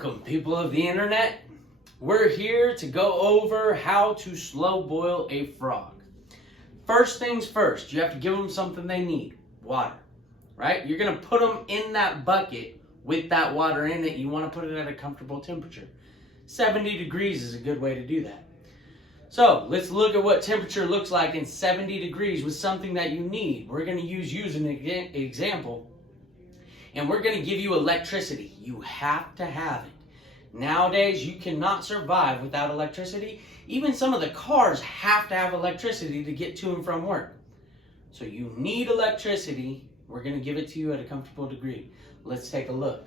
Welcome, people of the internet. We're here to go over how to slow boil a frog. First things first, you have to give them something they need, water, right? You're going to put them in that bucket with that water in it. You want to put it at a comfortable temperature. 70 degrees is a good way to do that. So let's look at what temperature looks like in 70 degrees with something that you need. We're going to use an example. And we're going to give you electricity. You have to have it. Nowadays, you cannot survive without electricity. Even some of the cars have to have electricity to get to and from work. So you need electricity. We're going to give it to you at a comfortable degree. Let's take a look.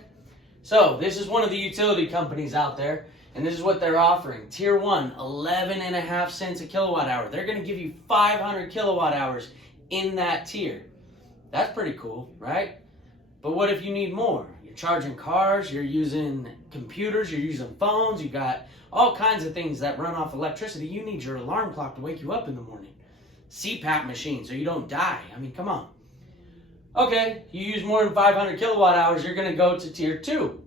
So this is one of the utility companies out there, and this is what they're offering. Tier 1, 11.5 cents a kilowatt hour. They're going to give you 500 kilowatt hours in that tier. That's pretty cool, right? But what if you need more? You're charging cars, you're using computers, you're using phones, you got all kinds of things that run off electricity. You need your alarm clock to wake you up in the morning. CPAP machine so you don't die. I mean, come on. Okay, you use more than 500 kilowatt hours, you're going to go to tier 2.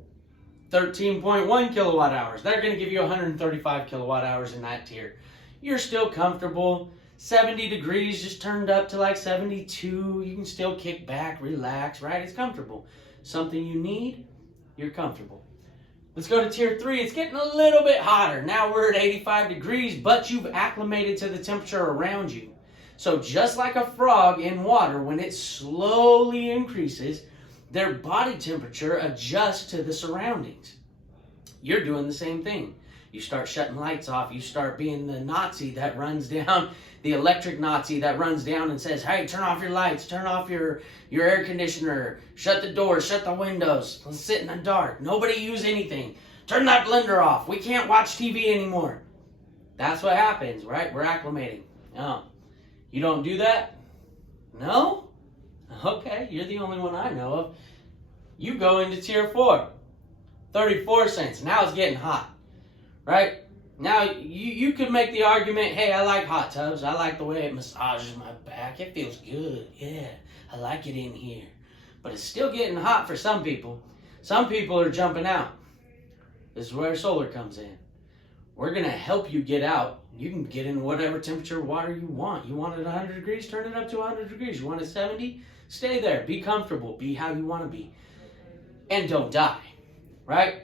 13.1 kilowatt hours. They're going to give you 135 kilowatt hours in that tier. You're still comfortable. 70 degrees just turned up to like 72. You can still kick back, relax, right? It's comfortable. Something you need, you're comfortable. Let's go to tier 3. It's getting a little bit hotter. Now we're at 85 degrees, but you've acclimated to the temperature around you. So just like a frog in water, when it slowly increases, their body temperature adjusts to the surroundings. You're doing the same thing. You start shutting lights off. You start being the Nazi that runs down, the electric Nazi that runs down and says, hey, turn off your lights, turn off your air conditioner, shut the doors, shut the windows, let's sit in the dark. Nobody use anything. Turn that blender off. We can't watch TV anymore. That's what happens, right? We're acclimating. No. You don't do that? No? Okay, you're the only one I know of. You go into tier 4. 34 cents. Now it's getting hot. Right? Now, you could make the argument, hey, I like hot tubs. I like the way it massages my back. It feels good. Yeah, I like it in here. But it's still getting hot for some people. Some people are jumping out. This is where solar comes in. We're going to help you get out. You can get in whatever temperature water you want. You want it 100 degrees? Turn it up to 100 degrees. You want it 70? Stay there. Be comfortable. Be how you want to be. And don't die. Right?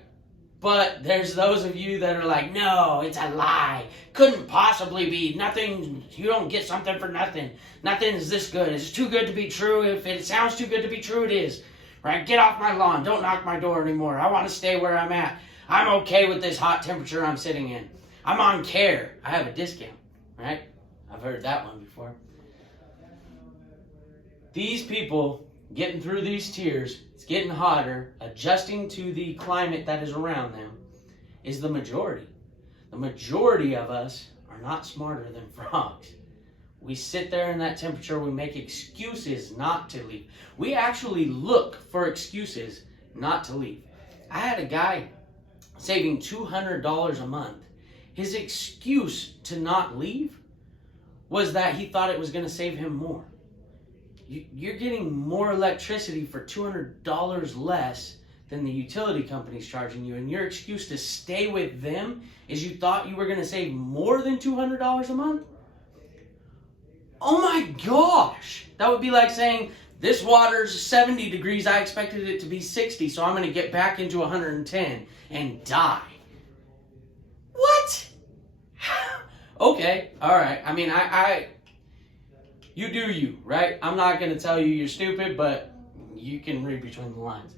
But there's those of you that are like, no, it's a lie. Couldn't possibly be. Nothing, you don't get something for nothing. Nothing is this good. It's too good to be true. If it sounds too good to be true, it is. Right? Get off my lawn. Don't knock my door anymore. I want to stay where I'm at. I'm okay with this hot temperature I'm sitting in. I'm on care. I have a discount. Right? I've heard that one before. These people getting through these tiers, it's getting hotter, adjusting to the climate that is around them, is the majority. The majority of us are not smarter than frogs. We sit there in that temperature, we make excuses not to leave. We actually look for excuses not to leave. I had a guy saving $200 a month. His excuse to not leave was that he thought it was going to save him more. You're getting more electricity for $200 less than the utility company's charging you, and your excuse to stay with them is you thought you were going to save more than $200 a month? Oh my gosh! That would be like saying, this water's 70 degrees, I expected it to be 60, so I'm going to get back into 110 and die. What? Okay, alright. I mean, you do you, right? I'm not going to tell you you're stupid, but you can read between the lines.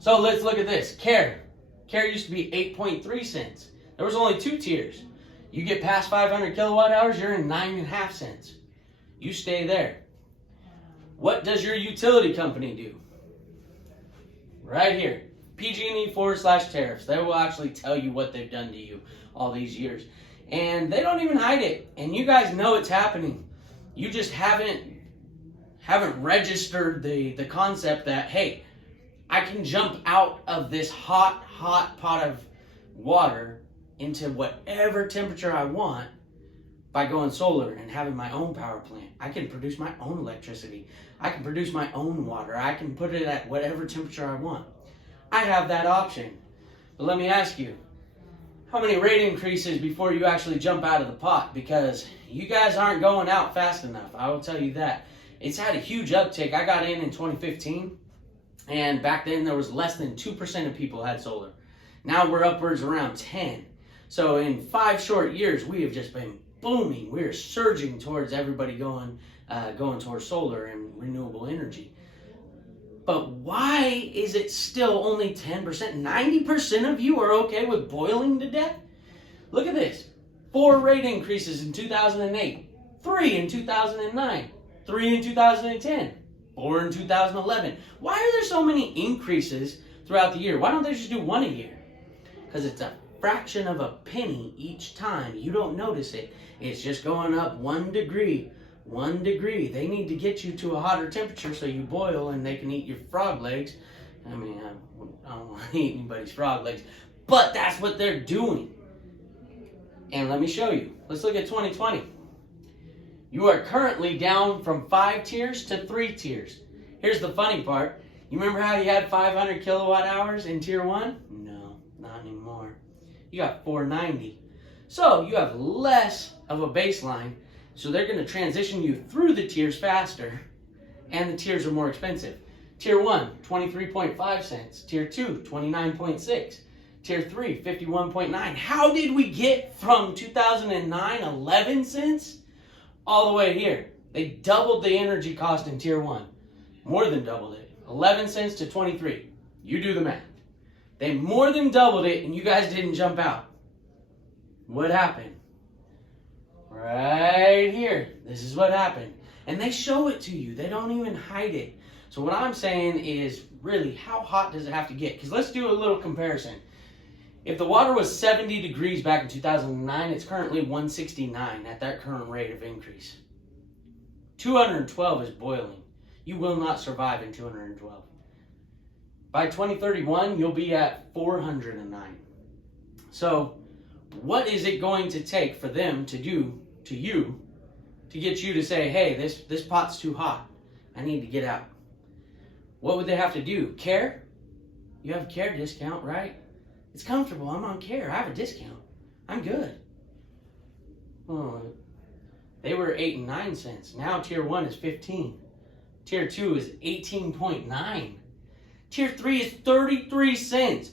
So let's look at this. Care. Care used to be 8.3 cents. There was only 2 tiers. You get past 500 kilowatt hours, you're in 9.5 cents. You stay there. What does your utility company do? Right here. PG&E /tariffs. They will actually tell you what they've done to you all these years. And they don't even hide it. And you guys know it's happening. You just haven't registered the concept that, hey, I can jump out of this hot pot of water into whatever temperature I want by going solar and having my own power plant. I can produce my own electricity. I can produce my own water. I can put it at whatever temperature I want. I have that option. But let me ask you, how many rate increases before you actually jump out of the pot? Because you guys aren't going out fast enough. I will tell you that. It's had a huge uptick. I got in 2015, and back then there was less than 2% of people had solar. Now we're upwards around 10. So in 5 short years, we have just been booming. We're surging towards everybody going towards solar and renewable energy. But why is it still only 10%? 90% of you are okay with boiling to death? Look at this. 4 rate increases in 2008, 3 in 2009, 3 in 2010, 4 in 2011. Why are there so many increases throughout the year? Why don't they just do 1 a year? Because it's a fraction of a penny each time. You don't notice it. It's just going up 1 degree. 1 degree. They need to get you to a hotter temperature so you boil and they can eat your frog legs. I mean, I don't want to eat anybody's frog legs, but that's what they're doing. And let me show you. Let's look at 2020. You are currently down from 5 tiers to 3 tiers. Here's the funny part. You remember how you had 500 kilowatt hours in tier 1? No, not anymore. You got 490. So you have less of a baseline. So they're going to transition you through the tiers faster, and the tiers are more expensive. Tier 1, 23.5 cents. Tier 2, 29.6. Tier 3, 51.9. How did we get from 2009, 11 cents, all the way here? They doubled the energy cost in Tier 1. More than doubled it. 11 cents to 23. You do the math. They more than doubled it, and you guys didn't jump out. What happened? Right here. This is what happened. And they show it to you. They don't even hide it. So what I'm saying is, really, how hot does it have to get? Because let's do a little comparison. If the water was 70 degrees back in 2009, it's currently 169 at that current rate of increase. 212 is boiling. You will not survive in 212. By 2031, you'll be at 409. So what is it going to take for them to do to you to get you to say, hey, this pot's too hot. I need to get out? What would they have to do? Care? You have a care discount, right? It's comfortable. I'm on care. I have a discount. I'm good. Oh, they were 8 and 9 cents. Now tier 1 is 15. Tier 2 is 18.9. Tier 3 is 33 cents.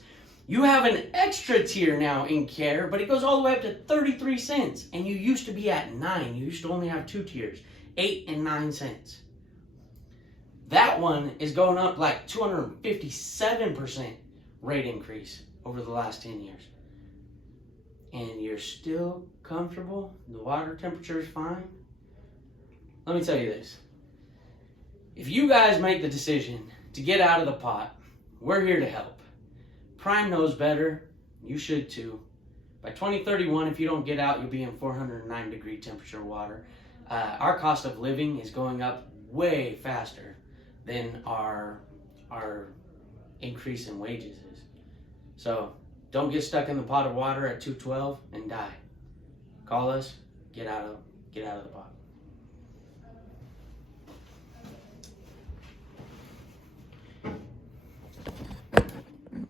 You have an extra tier now in care, but it goes all the way up to 33 cents. And you used to be at 9. You used to only have 2 tiers, 8 and 9 cents. That one is going up like 257% rate increase over the last 10 years. And you're still comfortable? The water temperature is fine? Let me tell you this. If you guys make the decision to get out of the pot, we're here to help. Prime knows better. You should too. By 2031, if you don't get out, you'll be in 409 degree temperature water. Our cost of living is going up way faster than our increase in wages is. So don't get stuck in the pot of water at 212 and die. Call us, get out of the pot.